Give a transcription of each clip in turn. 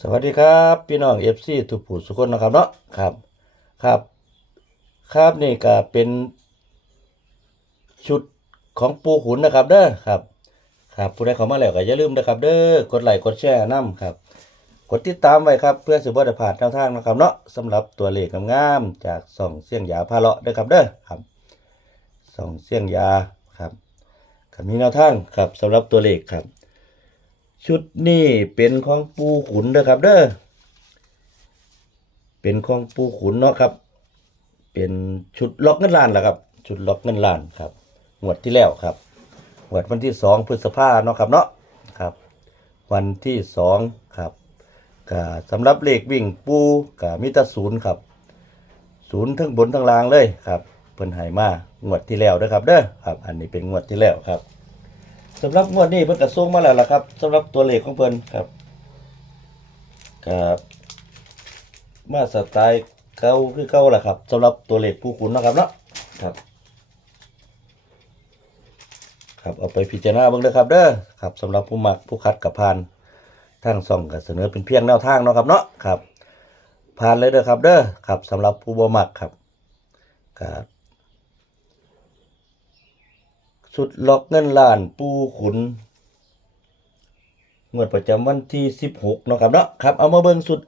สวัสดีครับพี่น้องเอฟซีทุกผู้ทุกคนนะครับเนาะครับครับครับนี่ก็เป็นชุดของปูขุนนะครับเด้อครับ ครับผู้ใดเข้ามาแล้วก็อย่าลืมนะครับเด้อกดไลค์กดแชร์นํครับ กดติดตามไว้ครับเพื่อสิบ่ได้พลาดแนวทางนะครับเนาะสำหรับตัวเลขงามๆจากส่องเสียงยาพาเลาะเด้อครับเด้อครับส่องเสียงยาครับก็มีแนวทางครับสำหรับตัวเลขครับ ชุดนี้เป็นของปูขุนนะครับ เด้อเป็นของปูขุนเนาะครับ เป็นชุดล็อกเงินล้านแหละครับ ชุดล็อกเงินล้านครับงวดที่แล้วครับงวดวันที่สองพฤษภาเนาะครับเนาะครับ วันที่สองครับก็สำหรับเลขวิ่งปูกับมิตรศูนย์ครับศูนย์ทั้งบนทั้งล่างเลยครับเพิ่นหายมางวดที่แล้วนะครับ เด้อครับ อันนี้เป็นงวดที่แล้วครับ สำหรับงวดนี้เพิ่นก็ส่งมาแล้วล่ะครับสำหรับตัวเลขของเพิ่นครับครับมาสไตล์เก่าคือเก่าล่ะครับสำหรับตัวเลขผู้คุณนะครับเนาะครับ ครับเอาไปพิจารณาเบิ่งเด้อครับเด้อครับสำหรับผู้มักผู้คัดกับพานทางซ่องก็เสนอเป็นเพียงแนวทางเนาะครับเนาะครับผ่านเลยเด้อครับเด้อครับสำหรับผู้บ่มักครับครับ สุดล็อกเงินล้านปูขุนงวดประจำวันที่สิบหกเนาะครับเนาะครับ เอามาเบิ่งสุด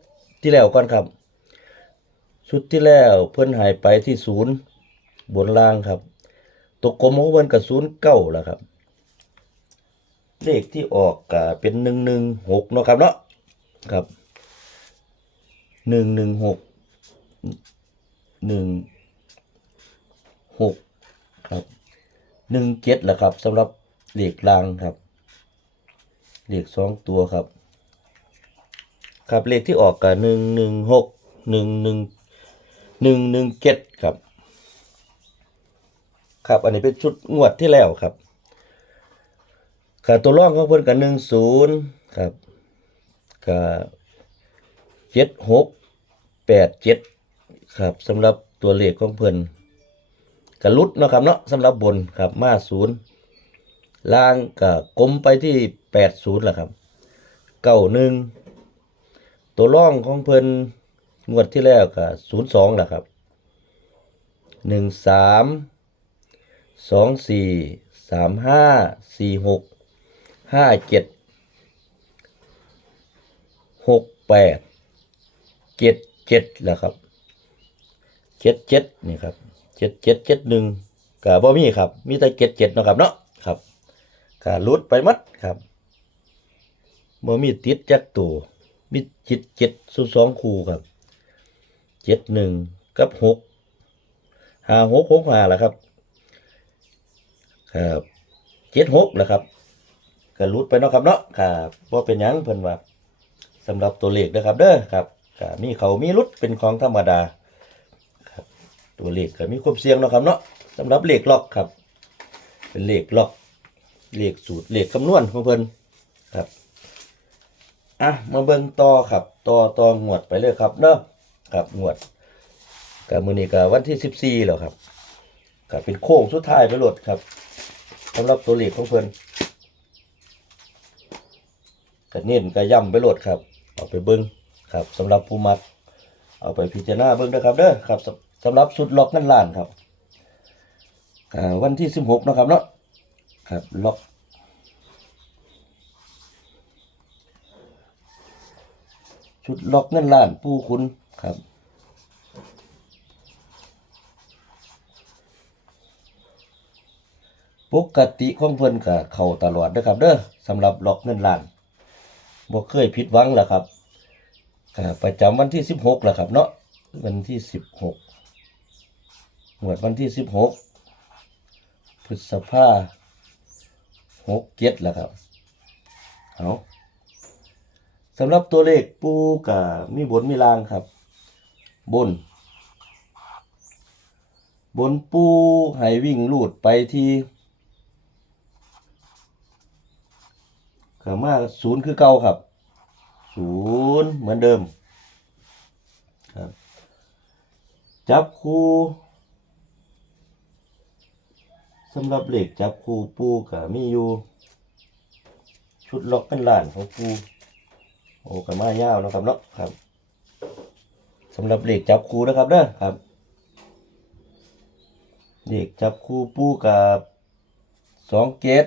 ที่แล้วก่อนครับ สุดที่แล้วเพิ่นหายไปที่ศูนย์บนล่างครับ ตกกลมของเพิ่นกับศูนย์เก้าแล้วครับ เลขที่ออกก็เป็นหนึ่งหนึ่งหกเนาะครับเนาะครับหนึ่งหนึ่งหกหนึ่งหก หนึ่งเจ็ดแหละครับสำหรับเหล็กรางครับเหล็กสองตัวครับ ครับเลขที่ออกกับหนึ่งหนึ่งหกหนึ่งหนึ่งหนึ่งหนึ่งเจ็ดครับ ครับอันนี้เป็นชุดงวดที่แล้วครับค่ะตัวร่องของเพิ่นกับหนึ่งศูนย์ครับกับเจ็ดหกแปดเจ็ดครับสำหรับตัวเลขของเพิ่น กระลุดนะครับเนาะสำหรับบนครับมาศูนย์ล่างก็กลมไปที่แปดศูนย์แหละครับเก้าหนึ่งตัวร่องของเพิ่นงวดที่แล้วก็ศูนย์สองแหละครับหนึ่งสามสองสี่สามห้าสี่หกห้าเจ็ดหกแปดเจ็ดเจ็ดแหละครับเจ็ดเจ็ดนี่ครับ เจ็ดเจ็ดเจ็ดหนึ่งกับบ่มีครับ มีแต่เจ็ดเจ็ดเนาะครับเนาะครับกาลุดไปมัดครับบ่มีติดจักตัวมีจิตเจ็ดสุสองคู่ครับเจ็ดหนึ่งกับหกหาหกหกหาแหละครับ ครับเจ็ดหกแหละครับก็ลุดไปเนาะครับเนาะครับว่าเป็นยังเพิ่นว่าสำหรับตัวเลขนะครับ เด้อครับก็มีเขามีลุดเป็นของธรรมดา ตัวเลขก็มีความเสี่ยงเนาะครับเนาะสำหรับเลขล็อกครับ เป็นเลขล็อกเลขสูตรเลขคำนวณของเพิ่นครับอะมาเบิ่งต่อครับต่อต่องวดไปเลยครับเนาะครับงวดกับมือนี้ก็วันที่สิบสี่แล้วครับก็เป็นโค้งสุดท้ายไปโหลดครับสำหรับตัวเลขของเพิ่นก็เน้นก็ย่ำไปโหลดครับ เอาไปเบิ่งครับสำหรับผู้มัก เอาไปพิจารณาเบิ่งนะครับเด้อครับ สำหรับสุดล็อกเงินล้านครับวันที่สิบหกนะครับเนาะครับล็อกชุดล็อกเงินล้านผู้คุณครับปกติของเพิ่นก็เข้าตลอดนะครับเด้อสำหรับล็อกเงินล้านบ่เคยผิดหวังแล้วครับประจำวันที่สิบหกแล้วครับเนาะวันที่สิบหก หวดวันที่สิบหกพฤษภาหกเจ็ดแล้วครับเอาสำหรับตัวเลขปูกับมีบนมีลางครับ บน บนปูให้วิ่งลูดไปที่ขามาศูนย์คือเก่าครับศูนย์เหมือนเดิมครับ จับคู่ำหรับเหล็กจับคูปูก็มีอยู่ชุดล็อกกันล้านของปูโอ้กันมายาวนะครับเนาะครับสำหรับเหลขจับคู่นะครับเด้อครับเหลขจับคู่ปูกับสองเกต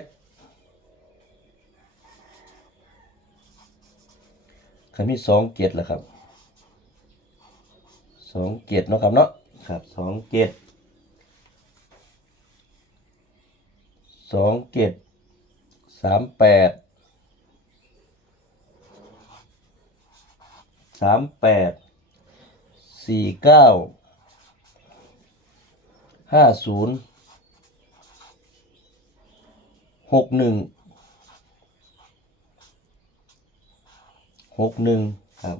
คันมีสองเกตแหละครับสองเกตเนาะครับเนาะครับสองเกต สองเกตสามแปดสามแปดสี่เก้าห้าศูนย์หกหนึ่งหกหนึ่งครับ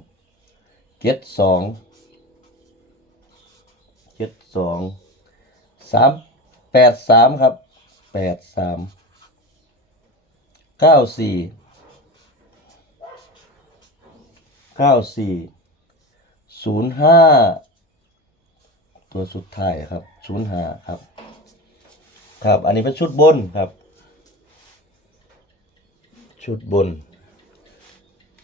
เจ็ดสองเจ็ดสองสามแปดสามครับ แปดสามเก้าสี่เก้าสี่ศูนย์ห้าตัวสุดท้ายครับศูนย์ห้าครับ ครับ อันนี้เป็นชุดบนครับ ชุดบน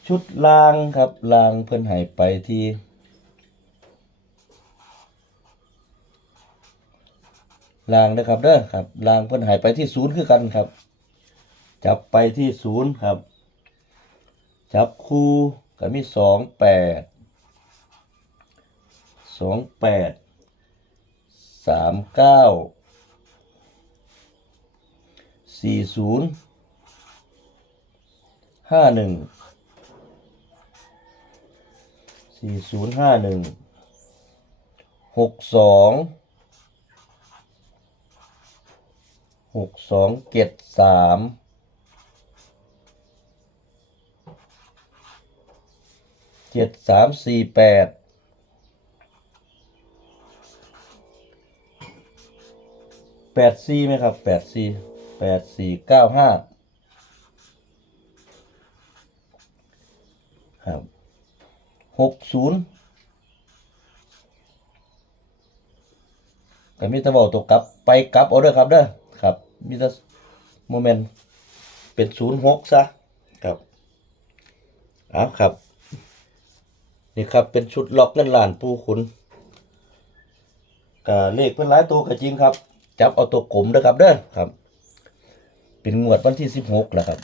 ชุดลางครับลางเพิ่นหายไปที่ ลางนะครับเด้อครับลางเพิ่นหายไปที่ศูนย์คือกันครับ จับไปที่ศูนย์ครับ จับคู่ก็มีสองแปดสองแปดสามเก้าสี่ศูนย์ห้าหนึ่งสี่ศูนย์ห้าหนึ่งหกสอง หกสองเจ็ดสามเจ็ดสามสี่แปดแปดสี่ไหมครับแปดสี่แปดสี่เก้าห้าครับหกศูนย์ก็มีตะบอกตัวกลับไปกลับเอาเด้อครับเด้อ มีแต่โมเมนต์เป็นศูนย์หกซะครับเอาครับ นี่ครับเป็นชุดล็อกเงินล้านปูขุนก็เลขเป็นหลายตัวก็จริงครับ จับเอาตัวกลมเด้อครับเด้อครับ เป็นงวดวันที่สิบหกแหละครับ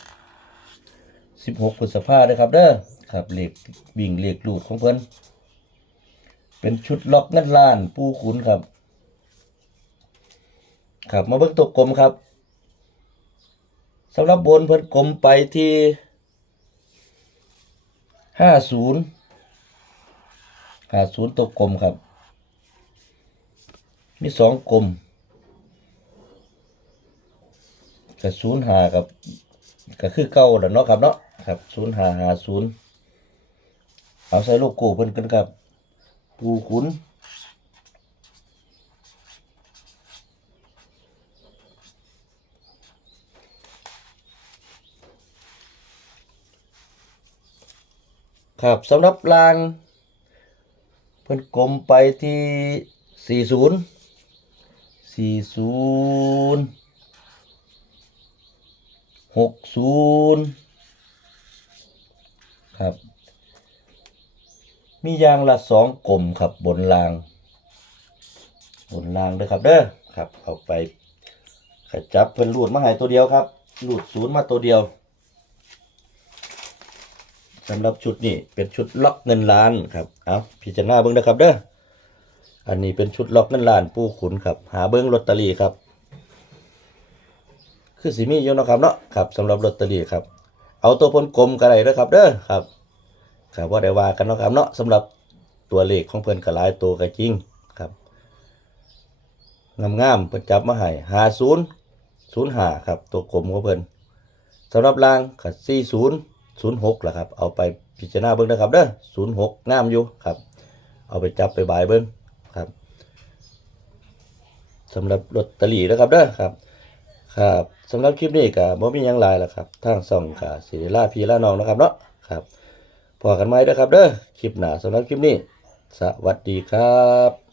สิบหกพฤษภาเด้อครับเด้อครับเลขวิ่งเลขลูดของเพิ่นเป็นชุดล็อกเงินล้านปูขุนครับ ครับมาเบิ่งตัวกลมครับ สำหรับบนเพิ่นกลมไปที่ห้าศูนย์ห้าศูนย์ตัวกลมครับ มีสองกลมกับศูนย์หากับก็คือเก่าแล้วเนาะครับเนาะครับศูนย์หาหาศูนย์เอาใส่โลโก้เพิ่นกันครับปูขุน ครับสำหรับราง เพิ่นกลมไปที่สี่ศูนย์สี่ศูนย์หกศูนย์ครับ มียางละสองกลมครับบนราง บนรางเด้อครับเด้อครับเอาไปขจับเพิ่นรูดมาให้ตัวเดียวครับรูดศูนย์มาตัวเดียว สำหรับชุดนี้เป็นชุดล็อกเงินล้านครับเอาพิจารณาเบิ่งนะครับเด้ออันนี้เป็นชุดล็อกเงินล้านผู้ขุนครับ หาเบิ่งลอตเตอรี่ครับ คือสิมีอยู่นะครับเนาะครับสำหรับลอตเตอรี่ครับ เอาตัวพลกลมก็ได้เด้อครับ เด้อครับครับว่าได้ว่ากันนะครับเนาะสำหรับตัวเลขของเพิ่นก็หลายตัวก็จริงครับงามๆเพิ่นจับมาให้หาศูนย์ศูนย์หาครับ ตัวกลมของเพิ่นสำหรับล่างก็สี่ศูนย์ ศูนย์หกแหละครับ เอาไปพิจารณาเบิ่งนะครับเด้อศูนย์หกงามอยู่ครับ เอาไปจับไปบายเบิ่งครับสำหรับลอตเตอรี่นะครับเด้อครับ ครับสำหรับคลิปนี้ก็บ่มียังหลายแล้วครับทางส่องก็สิได้ลาพี่ลาน้องนะครับเนาะครับพอกันใหม่เด้อครับเด้อคลิปหน้าสำหรับคลิปนี้ สวัสดีครับ